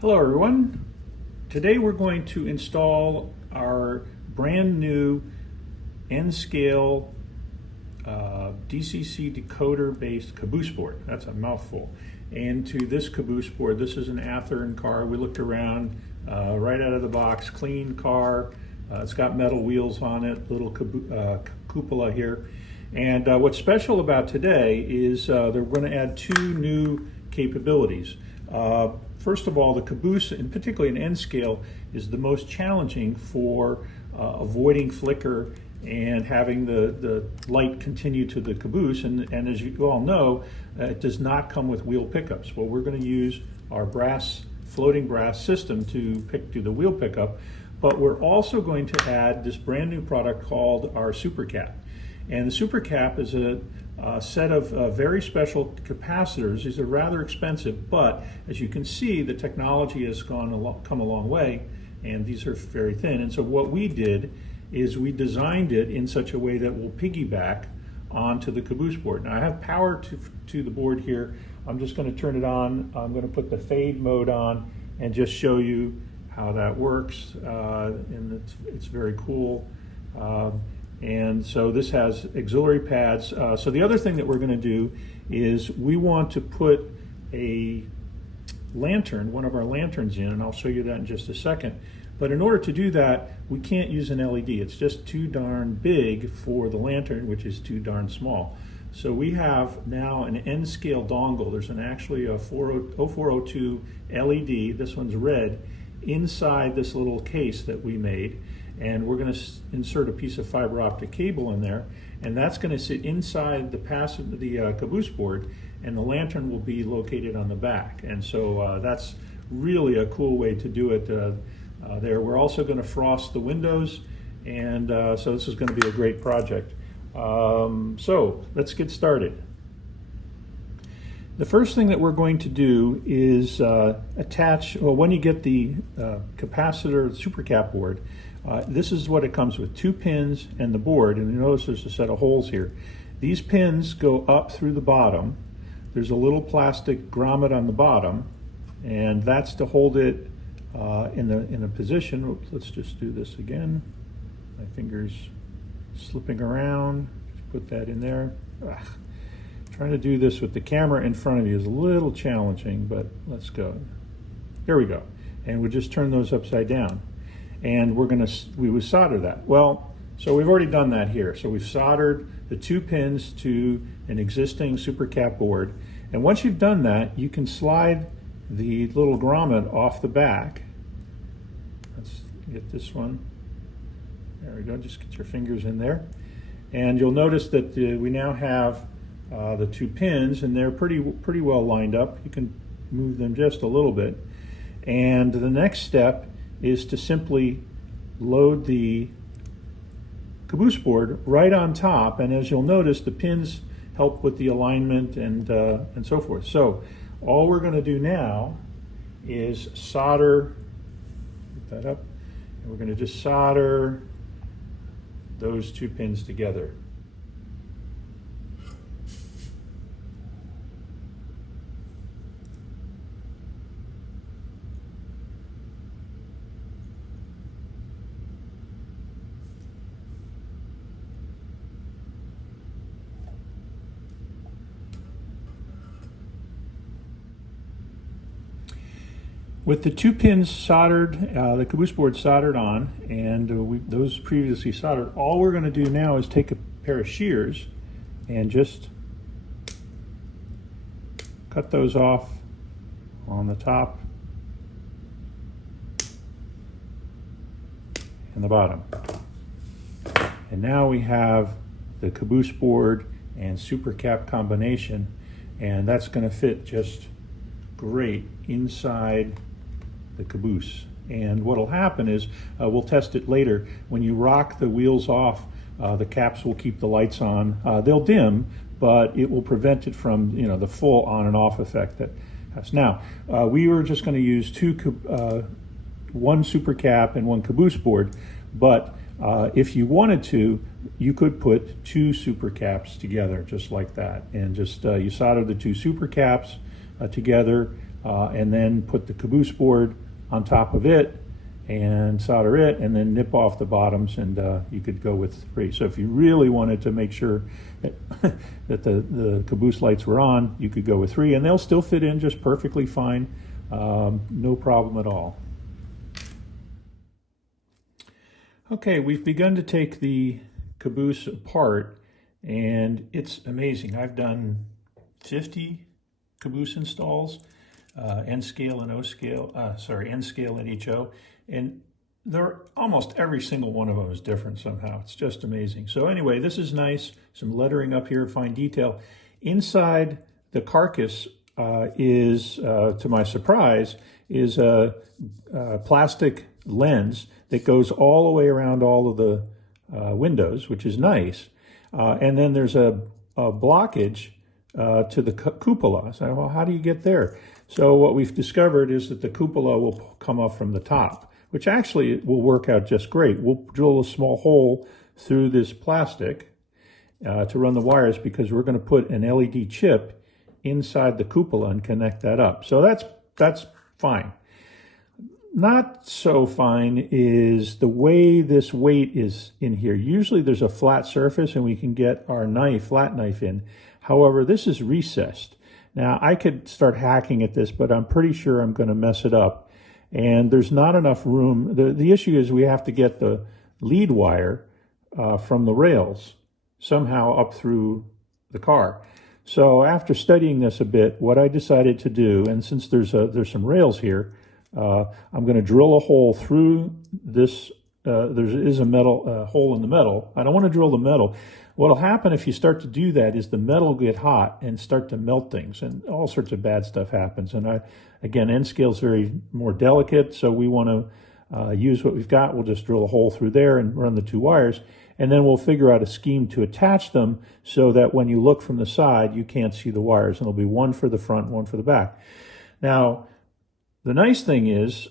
Hello everyone. Today we're going to install our brand new N-scale DCC decoder based Caboose board. That's a mouthful. And to this Caboose board, this is an Athearn car. We looked around right out of the box, clean car. It's got metal wheels on it, little cupola here. And what's special about today is they're going to add two new capabilities. First of all, the Caboose, and particularly an N-scale, is the most challenging for avoiding flicker and having the light continue to the Caboose. And as you all know, it does not come with wheel pickups. Well, we're going to use our floating brass system to do the wheel pickup, but we're also going to add this brand new product called our SuperCap. And the SuperCap is a set of very special capacitors. These are rather expensive, but as you can see, the technology has come a long way, and these are very thin. And so what we did is we designed it in such a way that will piggyback onto the Caboose board. Now I have power to the board here. I'm just going to turn it on. I'm going to put the fade mode on and just show you how that works. And it's very cool. And so this has auxiliary pads. So the other thing that we're going to do is we want to put a lantern, one of our lanterns in, and I'll show you that in just a second. But in order to do that, we can't use an LED. It's just too darn big for the lantern, which is too darn small. So we have now an N-scale dongle. There's actually a 0402 LED, this one's red, inside this little case that we made. And we're going to insert a piece of fiber optic cable in there, and that's going to sit inside the Caboose board, and the lantern will be located on the back. And so that's really a cool way to do it there. We're also going to frost the windows, and so this is going to be a great project. So let's get started. The first thing that we're going to do is attach, well, when you get the capacitor SuperCap board, this is what it comes with, 2 pins and the board, and you notice there's a set of holes here. These pins go up through the bottom. There's a little plastic grommet on the bottom, and that's to hold it in a position. Oops, let's just do this again. My finger's slipping around. Just put that in there. Ugh. Trying to do this with the camera in front of you is a little challenging, but let's go. There we go. And we'll just turn those upside down. And we would solder that. Well, so we've already done that here. So we've soldered the 2 pins to an existing SuperCap board. And once you've done that, you can slide the little grommet off the back. Let's get this one. There we go, just get your fingers in there. And you'll notice that we now have the 2 pins, and they're pretty well lined up. You can move them just a little bit. And the next step is to simply load the Caboose board right on top, and as you'll notice, the pins help with the alignment and so forth. So all we're going to do now is solder, put that up, and we're going to just solder those 2 pins together. With the 2 pins soldered, the Caboose board soldered on, and those previously soldered, all we're going to do now is take a pair of shears and just cut those off on the top and the bottom. And now we have the Caboose board and SuperCap combination, and that's going to fit just great inside the Caboose. And what'll happen is, we'll test it later, when you rock the wheels off, the caps will keep the lights on. They'll dim, but it will prevent it from, the full on and off effect that has. Now, we were just going to use one SuperCap and one Caboose board, but if you wanted to, you could put 2 SuperCaps together just like that, and just you solder the 2 SuperCaps together. and then put the caboose board on top of it and solder it, and then nip off the bottoms, and you could go with 3. So if you really wanted to make sure that, that the caboose lights were on, you could go with 3, and they'll still fit in just perfectly fine, no problem at all. Okay, we've begun to take the caboose apart, and it's amazing. I've done 50 caboose installs, N scale and O scale, N scale and HO, and they're almost every single one of them is different somehow. It's just amazing. So anyway, this is nice. Some lettering up here, fine detail. Inside the carcass is, to my surprise, is a plastic lens that goes all the way around all of the windows, which is nice. And then there's a blockage to the cupola. So, well, how do you get there? So what we've discovered is that the cupola will come up from the top, which actually will work out just great. We'll drill a small hole through this plastic to run the wires, because we're going to put an LED chip inside the cupola and connect that up. So that's fine. Not so fine is the way this weight is in here. Usually there's a flat surface and we can get our flat knife in. However, this is recessed. Now I could start hacking at this, but I'm pretty sure I'm going to mess it up. And there's not enough room. The issue is we have to get the lead wire from the rails somehow up through the car. So after studying this a bit, what I decided to do, and since there's some rails here, I'm going to drill a hole through this. There is a metal hole in the metal. I don't want to drill the metal. What will happen if you start to do that is the metal will get hot and start to melt things, and all sorts of bad stuff happens. And again, N scale is very more delicate, so we want to use what we've got. We'll just drill a hole through there and run the 2 wires, and then we'll figure out a scheme to attach them so that when you look from the side, you can't see the wires, and there'll be one for the front, one for the back. Now, the nice thing is,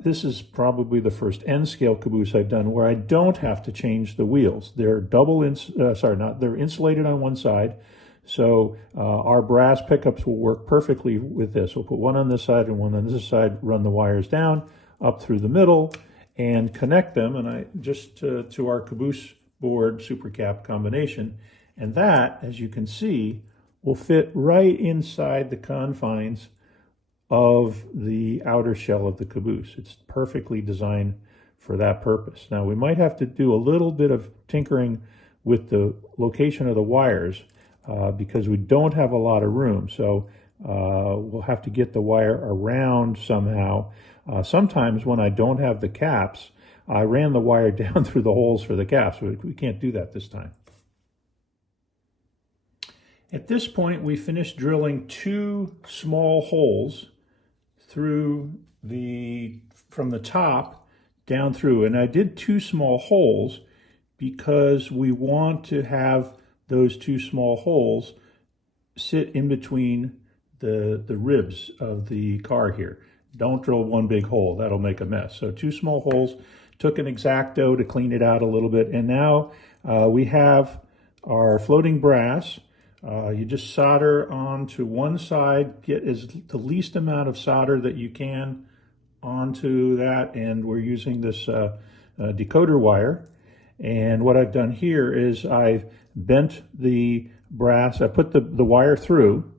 this is probably the first N-scale caboose I've done where I don't have to change the wheels. They're they're insulated on one side, so our brass pickups will work perfectly with this. We'll put one on this side and one on this side, run the wires down, up through the middle, and connect them, and to our caboose board SuperCap combination. And that, as you can see, will fit right inside the confines of the outer shell of the caboose. It's perfectly designed for that purpose. Now, we might have to do a little bit of tinkering with the location of the wires because we don't have a lot of room. So we'll have to get the wire around somehow. Sometimes when I don't have the caps, I ran the wire down through the holes for the caps. We can't do that this time. At this point, we finished drilling 2 small holes from the top down through. And I did 2 small holes because we want to have those 2 small holes sit in between the ribs of the car here. Don't drill one big hole, that'll make a mess. So 2 small holes, took an X-Acto to clean it out a little bit, and now we have our floating brass. You just solder onto one side, get the least amount of solder that you can onto that, and we're using this decoder wire. And what I've done here is I've bent the brass, I put the wire through,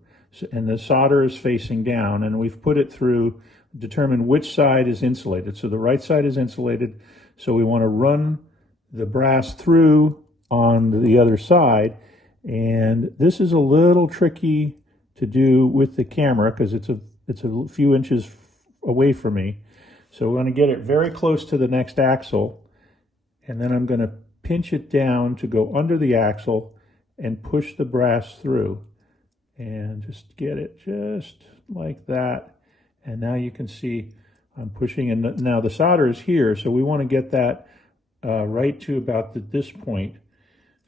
and the solder is facing down, and we've put it through, determine which side is insulated. So the right side is insulated, so we want to run the brass through on the other side. And this is a little tricky to do with the camera because it's a few inches away from me. So we're going to get it very close to the next axle, and then I'm going to pinch it down to go under the axle and push the brass through, and just get it just like that. And now you can see I'm pushing, and now the solder is here, so we want to get that right to about this point.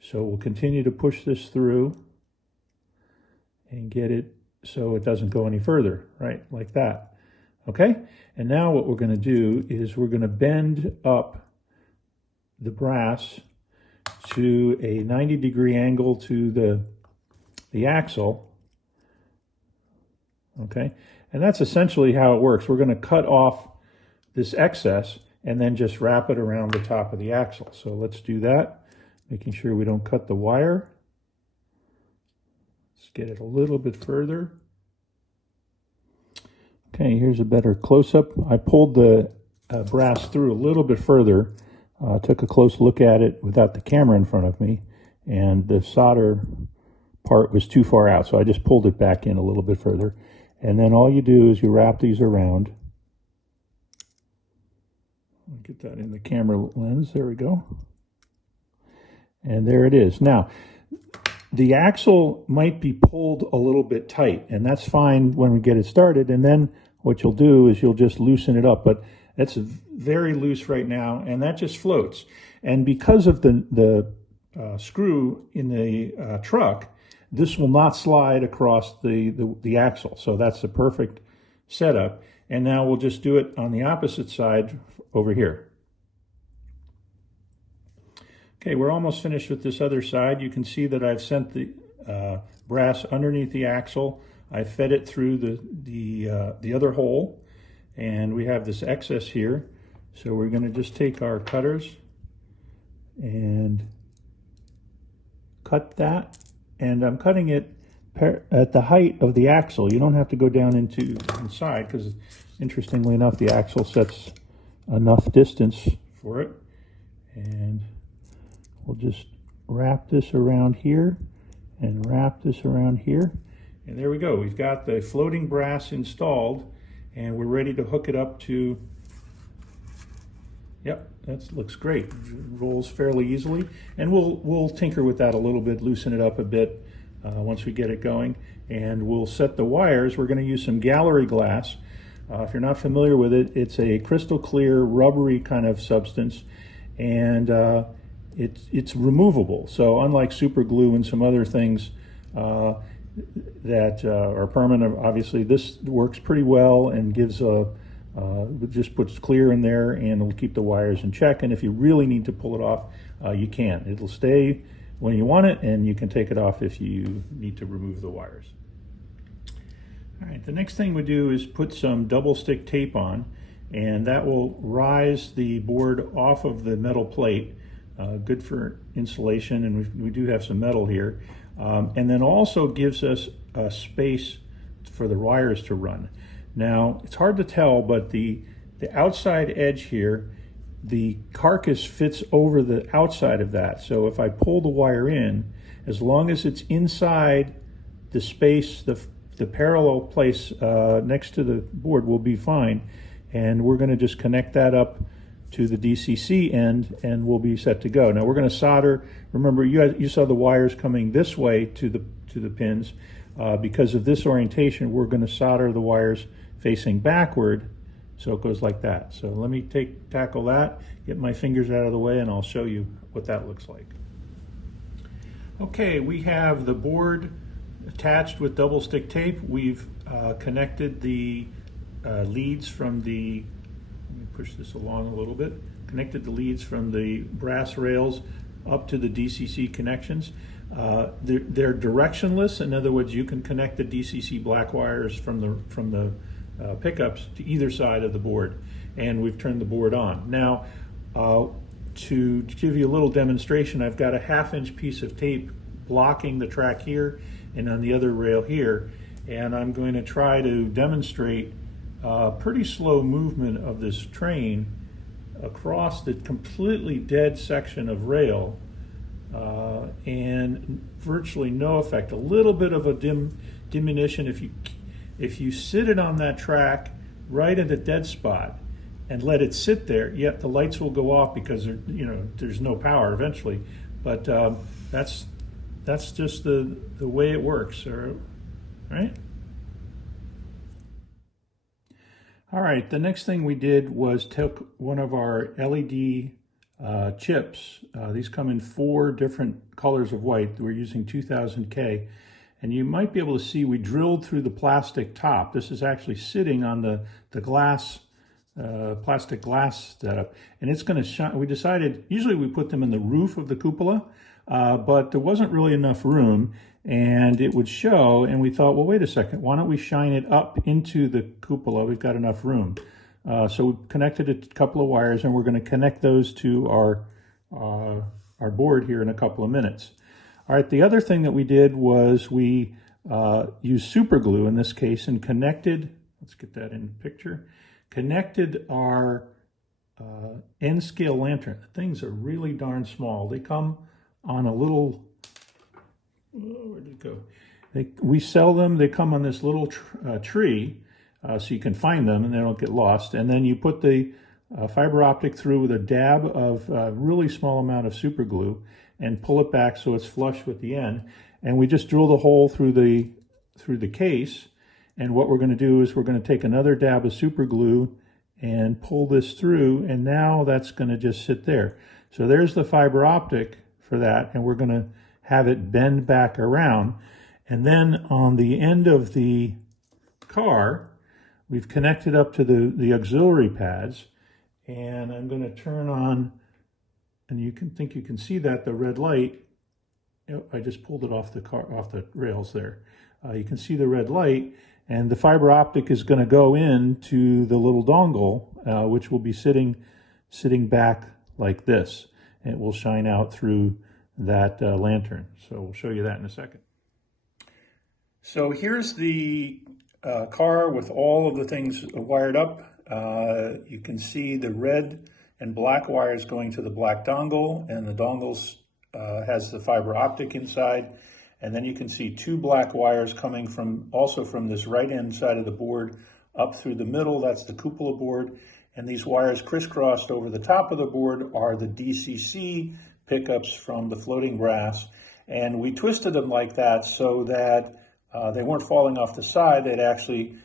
So we'll continue to push this through and get it so it doesn't go any further, right, like that. Okay, and now what we're going to do is we're going to bend up the brass to a 90-degree angle to the axle. Okay, And that's essentially how it works. We're going to cut off this excess and then just wrap it around the top of the axle. So let's do that, making sure we don't cut the wire. Let's get it a little bit further. Okay, here's a better close-up. I pulled the brass through a little bit further, took a close look at it without the camera in front of me, and the solder part was too far out, so I just pulled it back in a little bit further. And then all you do is you wrap these around. Get that in the camera lens, there we go. And there it is. Now, the axle might be pulled a little bit tight, and that's fine when we get it started, and then what you'll do is you'll just loosen it up, but it's very loose right now, and that just floats. And because of the screw in the truck, this will not slide across the axle, so that's the perfect setup. And now we'll just do it on the opposite side over here. Okay, we're almost finished with this other side. You can see that I've sent the brass underneath the axle. I fed it through the other hole, and we have this excess here. So we're going to just take our cutters and cut that. And I'm cutting it at the height of the axle. You don't have to go down inside, because interestingly enough, the axle sets enough distance for it. And we'll just wrap this around here and wrap this around here. And there we go. We've got the floating brass installed, and we're ready to hook it up to, yep, that looks great. It rolls fairly easily. And we'll tinker with that a little bit, loosen it up a bit once we get it going. And we'll set the wires. We're going to use some gallery glass. If you're not familiar with it, it's a crystal clear, rubbery kind of substance, and it's removable. So unlike super glue and some other things that are permanent, obviously this works pretty well and gives just puts clear in there, and it'll keep the wires in check. And if you really need to pull it off, you can. It'll stay when you want it, and you can take it off if you need to remove the wires. All right, the next thing we do is put some double stick tape on, and that will rise the board off of the metal plate. Good for insulation, and we do have some metal here. And then also gives us a space for the wires to run. Now, it's hard to tell, but the outside edge here, the carcass fits over the outside of that. So if I pull the wire in, as long as it's inside the space, the parallel place next to the board will be fine. And we're going to just connect that up to the DCC end, and we'll be set to go. Now we're going to solder. Remember, you saw the wires coming this way to the pins. Because of this orientation, we're going to solder the wires facing backward, so it goes like that. So let me tackle that, get my fingers out of the way, and I'll show you what that looks like. Okay, we have the board attached with double stick tape. We've connected the leads from the, let me push this along a little bit, connected the leads from the brass rails up to the DCC connections. They're directionless. In other words, you can connect the DCC black wires from the pickups to either side of the board, and we've turned the board on. Now, to give you a little demonstration, I've got a 1/2-inch piece of tape blocking the track here and on the other rail here, and I'm going to try to demonstrate pretty slow movement of this train across the completely dead section of rail, and virtually no effect. A little bit of a diminution if you sit it on that track right at the dead spot and let it sit there. Yet the lights will go off because there's no power eventually. But that's just the way it works, right? All right, the next thing we did was took one of our LED chips. These come in 4 different colors of white. We're using 2000K. And you might be able to see we drilled through the plastic top. This is actually sitting on the glass, plastic glass setup. And it's going to shine. We decided, usually we put them in the roof of the cupola. but there wasn't really enough room, and it would show, and we thought, well, wait a second, why don't we shine it up into the cupola? We've got enough room. So we connected a couple of wires, and we're going to connect those to our board here in a couple of minutes. All right, the other thing that we did was we used super glue in this case and connected, let's get that in the picture, connected our N scale lantern. The things are really darn small. They come on a little, where did it go? We sell them, they come on this little tree, so you can find them and they don't get lost. And then you put the fiber optic through with a dab of a really small amount of super glue and pull it back so it's flush with the end. And we just drill the hole through the case. And what we're going to do is we're going to take another dab of super glue and pull this through, and now that's going to just sit there. So there's the fiber optic for that, and we're going to have it bend back around. And then on the end of the car, we've connected up to the auxiliary pads, and I'm going to turn on, and you can see that the red light, I just pulled it off the rails there. You can see the red light, and the fiber optic is going to go into the little dongle, which will be sitting back like this, and it will shine out through that lantern. So we'll show you that in a second. So here's the car with all of the things wired up. You can see the red and black wires going to the black dongle, and the dongle has the fiber optic inside. And then you can see two black wires coming also from this right-hand side of the board up through the middle. That's the cupola board. And these wires crisscrossed over the top of the board are the DCC pickups from the floating brass. And we twisted them like that so that they weren't falling off the side. They'd actually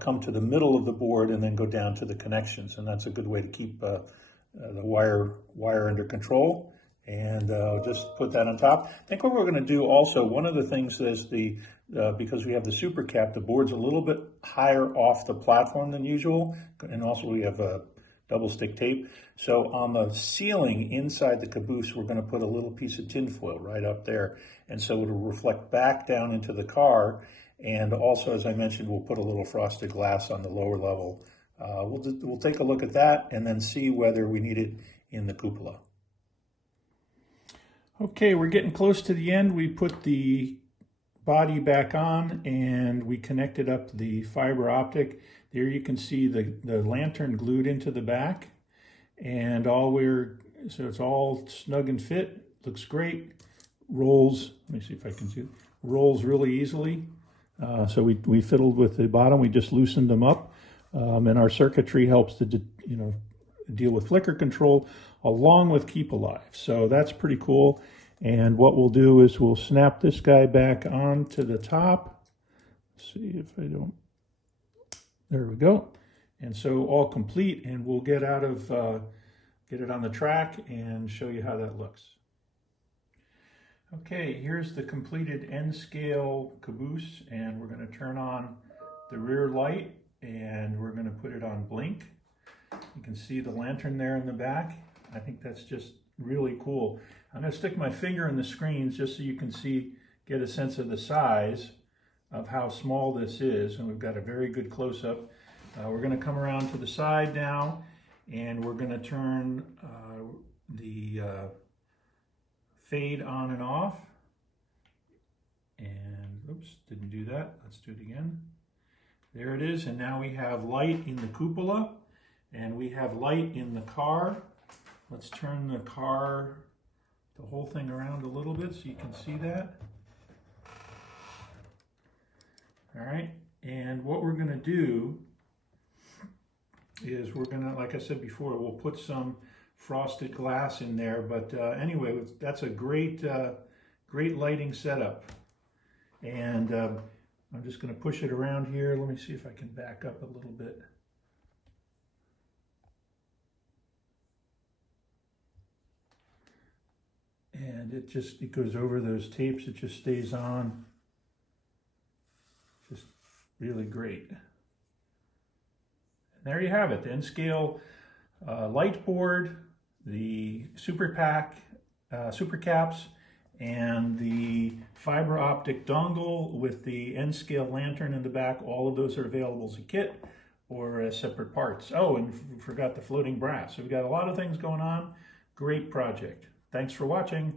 come to the middle of the board and then go down to the connections. And that's a good way to keep the wire under control. And just put that on top. I think what we're going to do also, one of the things is because we have the SuperCap, the board's a little bit higher off the platform than usual. And also we have a double stick tape. So on the ceiling inside the Caboose, we're going to put a little piece of tin foil right up there. And so it'll reflect back down into the car. And also, as I mentioned, we'll put a little frosted glass on the lower level. We'll take a look at that and then see whether we need it in the cupola. Okay, we're getting close to the end. We put the body back on and we connected up the fiber optic. There you can see the lantern glued into the back, and so it's all snug and fit. Looks great. Rolls, let me see if I can see, rolls really easily. So we fiddled with the bottom. We just loosened them up, and our circuitry helps to deal with flicker control along with keep alive. So that's pretty cool. And what we'll do is we'll snap this guy back onto the top. Let's see if I don't, there we go. And so all complete, and we'll get it on the track and show you how that looks. Okay, here's the completed N-scale Caboose, and we're going to turn on the rear light and we're going to put it on blink. You can see the lantern there in the back. I think that's just really cool. I'm going to stick my finger in the screens just so you can get a sense of the size of how small this is. And we've got a very good close-up. We're going to come around to the side now, and we're going to turn the fade on and off. And oops, didn't do that. Let's do it again. There it is. And now we have light in the cupola. And we have light in the car. Let's turn the whole thing around a little bit so you can see that. All right, and what we're gonna do is we're gonna, like I said before, we'll put some frosted glass in there, but anyway, that's a great lighting setup. And I'm just gonna push it around here. Let me see if I can back up a little bit. And it goes over those tapes, it just stays on. Just really great. And there you have it, the N-scale light board, the SuperCaps, and the fiber optic dongle with the N-scale lantern in the back. All of those are available as a kit or as separate parts. Oh, and forgot the floating brass. So we've got a lot of things going on. Great project. Thanks for watching.